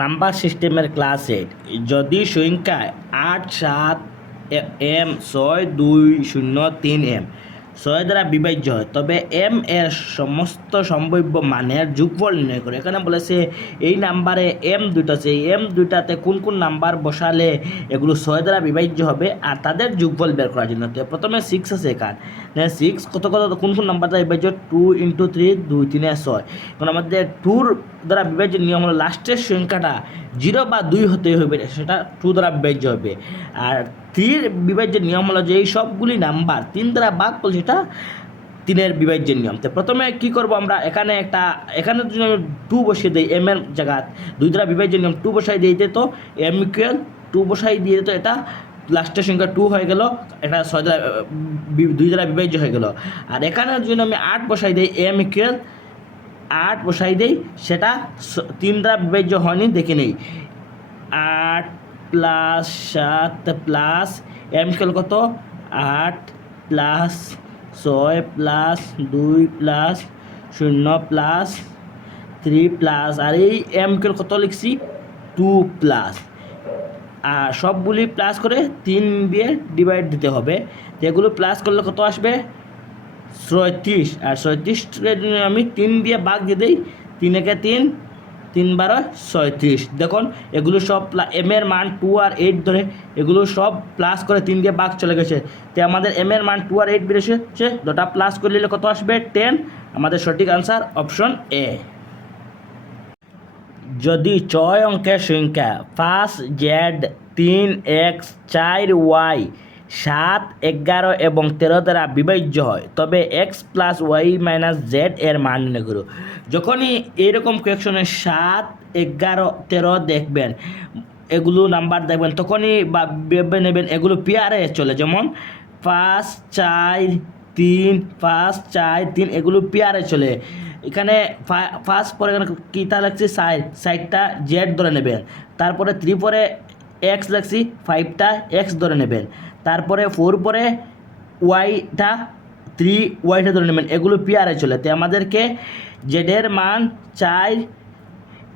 Number সিস্টেমের class 8 যদি সংখ্যায় 8, 7, M 6, 2, 0, 3, M 6 দ্বারা বিভাজ্য হয় তবে M এর সমস্ত সম্ভাব্য মানের যোগফল নির্ণয় করে। এখানে বলেছে এই নাম্বারে M দুটো আছে, এই M দুটাতে কোন কোন নাম্বার বসালে এগুলো 6 দ্বারা বিভাজ্য হবে আর তাদের যোগফল বের করার জন্য। তো প্রথমে 6 আছে, এখানে 6 কত কত কোন কোন নাম্বার দ্বারা বিভাজ্য, 2 × 3 2 3 6। এখন আমাদের 2 দ্বারা বিভাজ্যের নিয়ম হলো লাস্টের সংখ্যাটা 0 বা 2 হতে হবে, সেটা 2 দ্বারা বিভাজ্য হবে। আর 3 বিভাজ্যের নিয়ম হলো যে এই সবগুলি নাম্বার 3 দ্বারা ভাগ করলে সেটা 3-এর বিভাজ্যের নিয়ম। তো প্রথমে কি করব আমরা, এখানে যদি আমি 2 বসিয়ে দিই, M এর জায়গা 2 দ্বারা বিভাজ্যের নিয়ম 2 বসাই দিয়ে দিতে, তো M = 2 বসাই দিয়ে দিত, এটা লাস্টের সংখ্যা 2 হয়ে গেল, এটা 6 দ্বারা 2 দ্বারা বিভাজ্য হয়ে গেল। আর এখানে যদি আমি 8 বসাই দিই, M = 8 বসাই দেই, সেটা 3 দ্বারা বিভাজ্য হয়নি, দেখে নেই। 8 + 7 প্লাস M = কত, 8 + 6 + 2 + 0 + 3 প্লাস আর এই M = কত লিখছি, 2 প্লাস, আর সবগুলি প্লাস করে 3 দিয়ে ডিভাইড দিতে হবে। তো এগুলো প্লাস করলে কত আসবে, 37। আর 37কে যদি আমি 3 দিয়ে ভাগ দিয়ে দিই, 3 × 3 3 × 12 36। দেখুন এগুলো সব M এর মান 2 আর 8 ধরে এগুলো সব প্লাস করে 3 দিয়ে ভাগ চলে গেছে। তো আমাদের M এর মান 2 আর 8 বেরিয়েছে, দুটা প্লাস করে নিলে কত আসবে, 10। আমাদের সঠিক আনসার অপশন এ। যদি 6 অঙ্কের সংখ্যা 5, Z, 3, X, 4, Y, 7, 11 এবং 13 দ্বারা বিভাজ্য হয় তবে X + Y - Z এর মান নির্ণয় করো। যখনই এইরকম কোয়েকশনে 7, 11, 13 দেখবেন, এগুলো নাম্বার দেখবেন, তখনই ভেবে নেবেন এগুলো পেয়ারে চলে, যেমন 5, 4, 3, 5, 4, 3 এগুলো পেয়ারে চলে। এখানে ফার্স্ট পরে এখানে কী তা লাগছে, সাইডটা জেড ধরে নেবেন, তারপরে 3 পরে এক্স লাগছি, 5টা এক্স ধরে নেবেন, তারপরে 4 পরে ওয়াইটা 3 ওয়াইটা ধরে নেবেন, এগুলো পেয়ারে চলে। তো আমাদেরকে জেডের মান 4,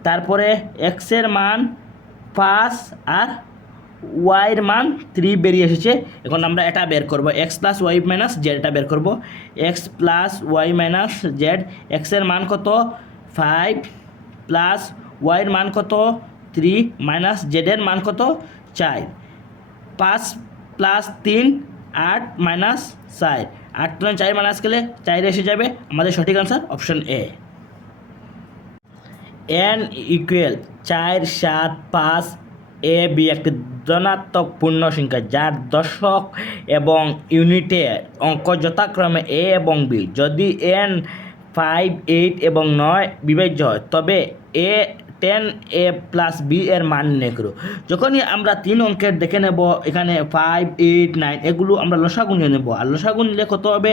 তারপরে এক্সের মান 5 আর ওয়াইয়ের মান 3 বেরিয়ে এসেছে। এখন আমরা এটা বের করব, X + Y - Z এটা বের করব। X + Y - Z, এক্সের মান কত, 5 প্লাস ওয়াইয়ের মান কত, 3 মাইনাস জেডের মান কত, 4। 5 + 3 8 মাইনাস 4, 8 + 4 মাইনাস গেলে 4 এসে যাবে। আমাদের সঠিক answer option A. N = 4, 7, 5, A, B একটি ধনাত্মক পূর্ণ সংখ্যা যার দশক এবং ইউনিটে অঙ্ক যথাক্রমে A এবং B। যদি N 5, 8 এবং 9 বিভাজ্য হয় তবে A 10A + B এর মান নির্ণয় করো। যখনই আমরা 3 অঙ্কের দেখে নেব, এখানে 5, 8, 9 এগুলো আমরা লসাগু নিয়ে নেব, আর লসাগু নিলে কত হবে,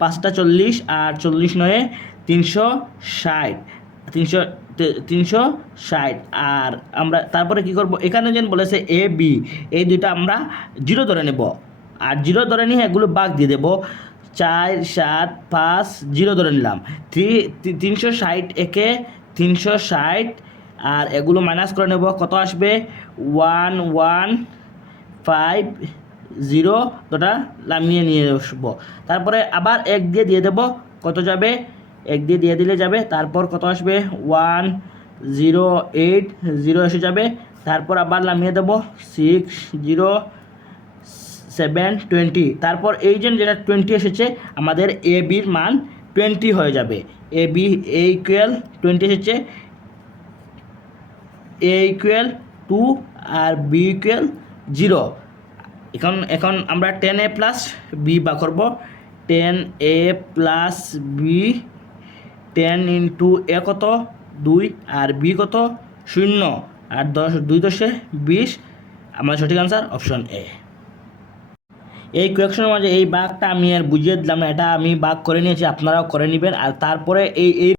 5টা 40 আর 40 × 9 360, 360। আর আমরা তারপরে কি করব, এখানে যেন বলেছে A, B, এই দুইটা আমরা 0 ধরে নেব, আর 0 ধরে নিয়ে এগুলো ভাগ দিয়ে দেবো, 4, 7, 5 0 ধরে নিলাম, 360 একে 360, আর এগুলো মাইনাস করে নেব, কত আসবে, 1 1 5 0, দুটা নামিয়ে নিয়ে আসবো। তারপরে আবার 1 দিয়ে দেবো, কত যাবে, 1 দিয়ে দিলে যাবে, তারপর কত আসবে, 1 0 8 0 এসে যাবে, তারপর আবার নামিয়ে দেবো, 6 0 7 20, তারপর এই যেটা 20 এসেছে আমাদের এ বির মান 20 হয়ে যাবে। A = 20 এসেছে, A = 2 আর B = 0। এখন আমরা 10A + B বা করব, 10A + B, 10 × A কত, 2 আর B কত, 0 আর 2 × 20। আমার সঠিক আনসার অপশন এ। এই কোয়েকশনের মাঝে এই বাঘটা আমি আর বুঝিয়ে দিলাম না, এটা আমি বাঘ করে নিয়েছি, আপনারাও করে নেবেন। আর তারপরে এই